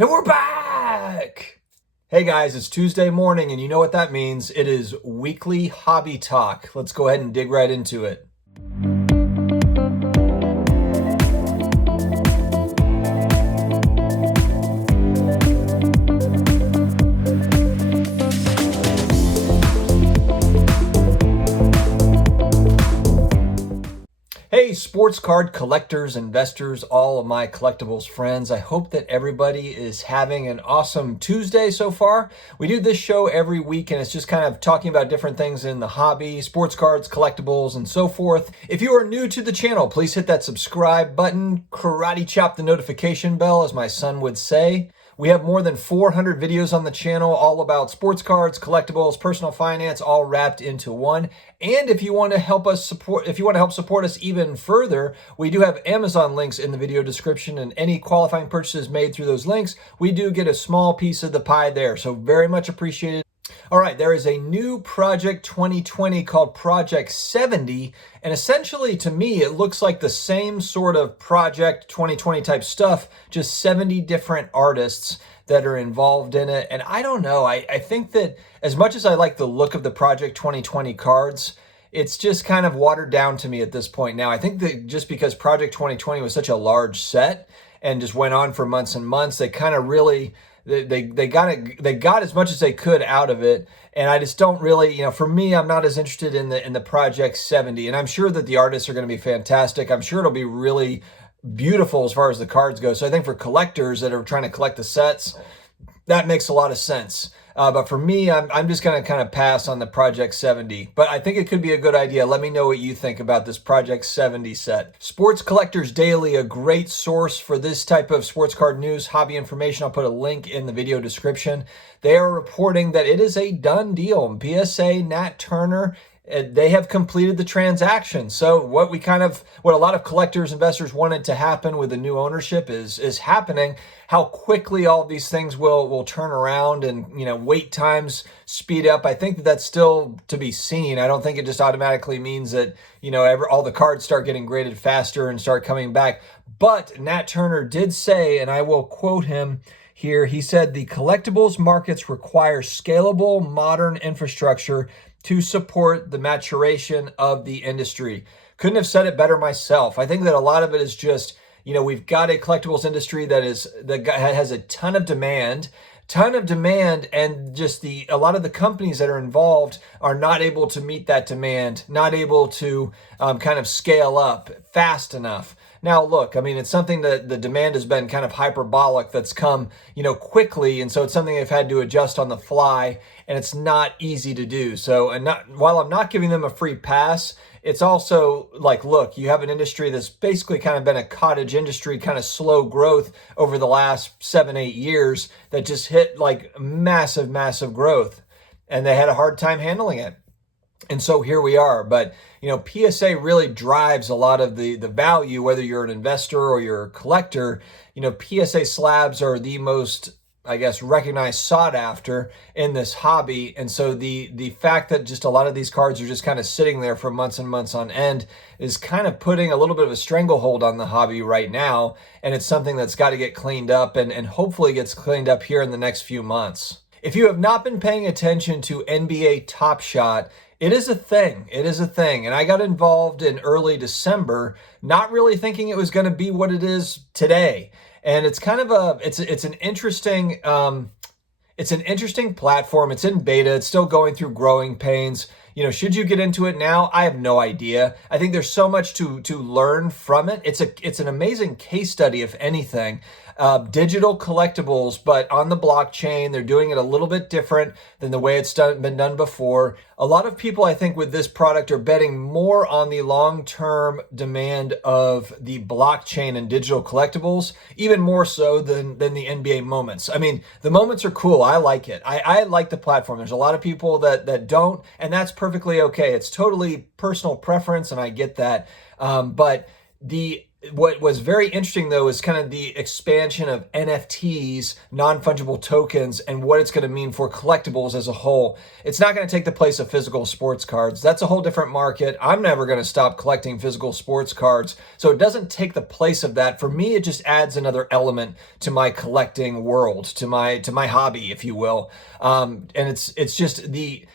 And we're back! Hey guys, it's Tuesday morning, and you know what that means. It is weekly hobby talk. Let's go ahead and dig right into it. Hey, sports card collectors, investors, all of my collectibles friends. I hope that everybody is having an awesome Tuesday so far. We do this show every week, and it's just kind of talking about different things in the hobby, sports cards, collectibles, and so forth. If you are new to the channel, please hit that subscribe button, karate chop the notification bell, as my son would say. We have more than 400 videos on the channel, all about sports cards, collectibles, personal finance, all wrapped into one. And if you want to help support us even further, we do have Amazon links in the video description, and any qualifying purchases made through those links, we do get a small piece of the pie there. So very much appreciated. All right, there is a new Project 2020 called Project 70, and essentially to me it looks like the same sort of Project 2020 type stuff, just 70 different artists that are involved in it. And I don't know, I think that as much as I like the look of the Project 2020 cards, it's just kind of watered down to me at this point now. I think that just because Project 2020 was such a large set and just went on for months and months, they kind of really... They got as much as they could out of it, and I just don't really, for me, I'm not as interested in the Project 70, and I'm sure that the artists are going to be fantastic. I'm sure it'll be really beautiful as far as the cards go. So I think for collectors that are trying to collect the sets, that makes a lot of sense. But for me, I'm just going to kind of pass on the Project 70. But I think it could be a good idea. Let me know what you think about this Project 70 set. Sports Collectors Daily, a great source for this type of sports card news, hobby information. I'll put a link in the video description. They are reporting that it is a done deal. PSA, Nat Turner, they have completed the transaction. So what a lot of collectors, investors wanted to happen with the new ownership is happening. How quickly all of these things will turn around and, wait times speed up. I think that's still to be seen. I don't think it just automatically means that, all the cards start getting graded faster and start coming back. But Nat Turner did say, and I will quote him here, he said, "The collectibles markets require scalable, modern infrastructure to support the maturation of the industry." Couldn't have said it better myself. I think that a lot of it is just, we've got a collectibles industry that has a ton of demand, and just a lot of the companies that are involved are not able to meet that demand, not able to kind of scale up fast enough. Now, look, it's something that the demand has been kind of hyperbolic that's come, quickly. And so it's something they've had to adjust on the fly, and it's not easy to do. So, while I'm not giving them a free pass, it's also like, look, you have an industry that's basically kind of been a cottage industry, kind of slow growth over the last 7-8 years that just hit like massive, massive growth. And they had a hard time handling it. And so here we are. But, PSA really drives a lot of the value, whether you're an investor or you're a collector. PSA slabs are the most, recognized, sought after in this hobby. And so the fact that just a lot of these cards are just kind of sitting there for months and months on end is kind of putting a little bit of a stranglehold on the hobby right now. And it's something that's got to get cleaned up and hopefully gets cleaned up here in the next few months. If you have not been paying attention to NBA Top Shot, it is a thing. It is a thing. And I got involved in early December, not really thinking it was going to be what it is today. And it's kind of it's an interesting platform. It's in beta. It's still going through growing pains. Should you get into it now? I have no idea. I think there's so much to learn from it. It's an amazing case study, if anything. Digital collectibles, but on the blockchain. They're doing it a little bit different than the way it's been done before. A lot of people, I think, with this product are betting more on the long-term demand of the blockchain and digital collectibles, even more so than the NBA moments. The moments are cool. I like it. I like the platform. There's a lot of people that don't, and that's perfectly okay. It's totally personal preference, and I get that. But the What was very interesting, though, is kind of the expansion of NFTs, non-fungible tokens, and what it's going to mean for collectibles as a whole. It's not going to take the place of physical sports cards. That's a whole different market. I'm never going to stop collecting physical sports cards, so it doesn't take the place of that. For me, it just adds another element to my collecting world, to my hobby, if you will. And it's just the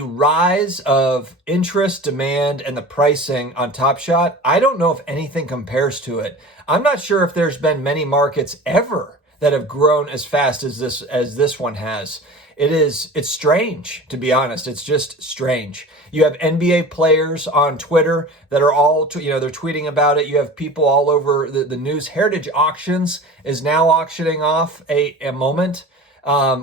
rise of interest, demand, and the pricing on Top Shot. I don't know if anything compares to it. I'm not sure if there's been many markets ever that have grown as fast as this one has. It's strange, to be honest. It's just strange. You have NBA players on Twitter that are all, they're tweeting about it. You have people all over the news. Heritage Auctions is now auctioning off a moment.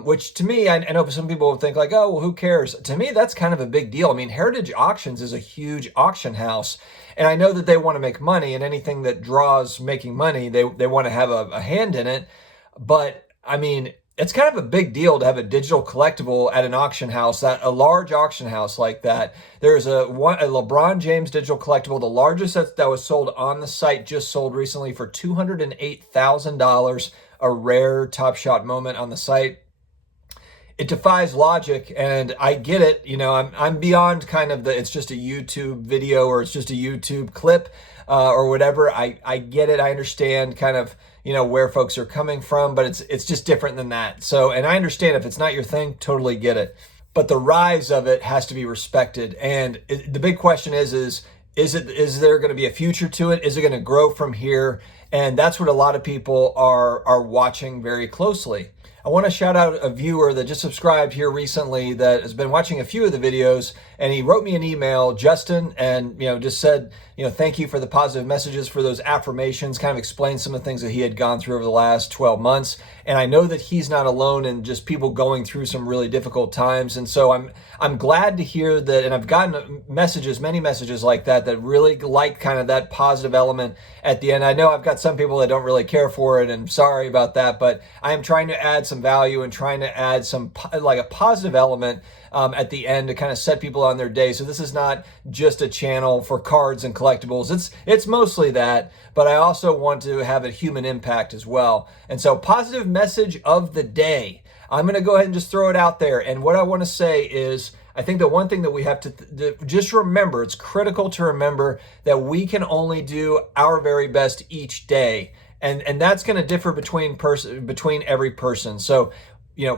Which to me, I know some people would think like, oh, well, who cares? To me, that's kind of a big deal. I mean, Heritage Auctions is a huge auction house, and I know that they want to make money, and anything that draws making money, they want to have a hand in it. But I mean, it's kind of a big deal to have a digital collectible at an auction house, a large auction house like that. There's a LeBron James digital collectible, the largest that was sold on the site, just sold recently for $208,000. A rare Top Shot moment on the site. It defies logic, and I get it. I'm beyond kind of it's just a YouTube video or it's just a YouTube clip or whatever. I get it. I understand kind of where folks are coming from, but it's just different than that. So, and I understand if it's not your thing, totally get it. But the rise of it has to be respected, and the big question is there going to be a future to it? Is it going to grow from here? And that's what a lot of people are watching very closely. I want to shout out a viewer that just subscribed here recently that has been watching a few of the videos, and he wrote me an email, Justin, and just said, thank you for the positive messages, for those affirmations, kind of explained some of the things that he had gone through over the last 12 months. And I know that he's not alone in just people going through some really difficult times. And so I'm glad to hear that, and I've gotten many messages like that really like kind of that positive element at the end. I know I've got some people that don't really care for it, and sorry about that, but I am trying to add some value and trying to add some like a positive element at the end to kind of set people on their day. So this is not just a channel for cards and collectibles. It's mostly that, but I also want to have a human impact as well. And so positive message of the day. I'm going to go ahead and just throw it out there. And what I want to say is, I think the one thing that we have to just remember, it's critical to remember that we can only do our very best each day. And that's going to differ between every person. So,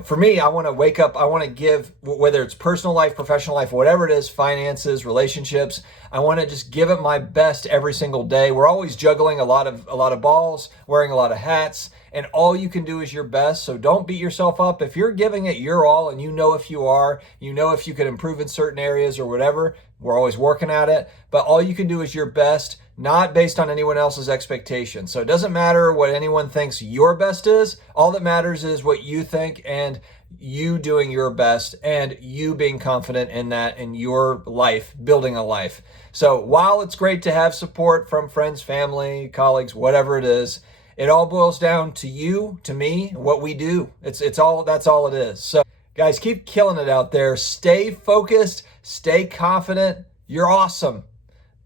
for me, I want to wake up, I want to give, whether it's personal life, professional life, whatever it is, finances, relationships, I want to just give it my best every single day. We're always juggling a lot of balls, wearing a lot of hats, and all you can do is your best. So don't beat yourself up. If you're giving it your all, and if you are, if you can improve in certain areas or whatever, we're always working at it, but all you can do is your best, not based on anyone else's expectations. So it doesn't matter what anyone thinks your best is. All that matters is what you think, and you doing your best, and you being confident in that, in your life, building a life. So while it's great to have support from friends, family, colleagues, whatever it is, it all boils down to you, to me, what we do. That's all it is. So guys, keep killing it out there. Stay focused, stay confident. You're awesome.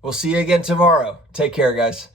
We'll see you again tomorrow. Take care, guys.